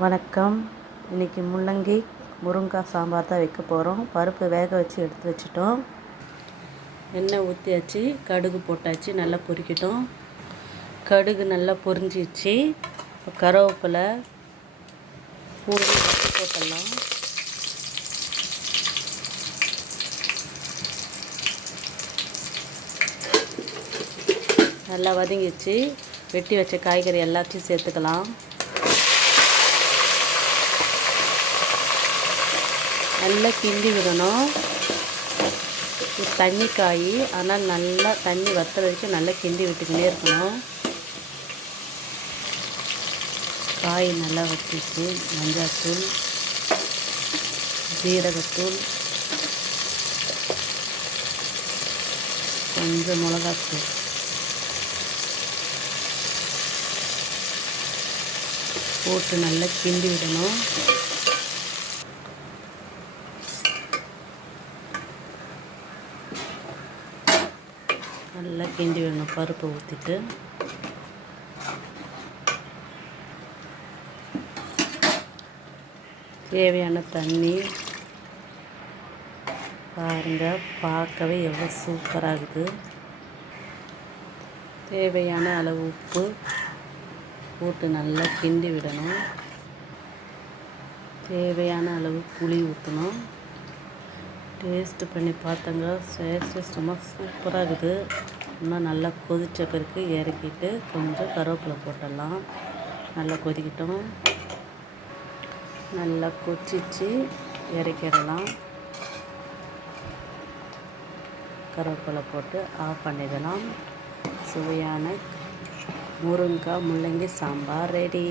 வணக்கம். இன்றைக்கி முள்ளங்கி முருங்காய் சாம்பார் தான் வைக்க போகிறோம். பருப்பு வேக வச்சு எடுத்து வச்சிட்டோம். எண்ணெய் ஊற்றியாச்சு, கடுகு போட்டாச்சு, நல்லா பொரிக்கட்டும். கடுகு நல்லா பொரிஞ்சிச்சு. கருவேப்பிலை பூண்டு போட்டுடலாம். நல்லா வதங்கிச்சு. வெட்டி வச்ச காய்கறி எல்லாத்தையும் சேர்த்துக்கலாம். நல்லா கிண்டி விடணும். தண்ணி காய், ஆனால் நல்லா தண்ணி வத்துற வரைக்கும் நல்லா கிண்டி விட்டுக்கிட்டே இருக்கணும். காய் நல்லா வத்திச்சு. மஞ்சள்தூள், ஜீரகத்தூள், கொஞ்சம் மிளகாத்தூள் போட்டு நல்லா கிண்டி விடணும். நல்லா கிண்டி விடணும். பருப்பை ஊற்றிட்டு தேவையான தண்ணி பாருங்கள். பார்க்கவே எவ்வளோ சூப்பராக இருக்குது. தேவையான அளவு உப்பு போட்டு நல்லா கிண்டி விடணும். தேவையான அளவு புளி ஊற்றணும். டேஸ்ட்டு பண்ணி பார்த்தங்க. சும்மா சூப்பராக இருக்குது. இன்னும் நல்லா கொதித்த பிறகு இறக்கிட்டு கொஞ்சம் கருவேப்பிலை போட்டுடலாம். நல்லா கொதிக்கட்டும். நல்லா கொதிச்சு இறக்கிடலாம். கருவேப்பிலை போட்டு ஆஃப் பண்ணிடலாம். சுவையான முருங்காய் முள்ளங்கி சாம்பார் ரெடி.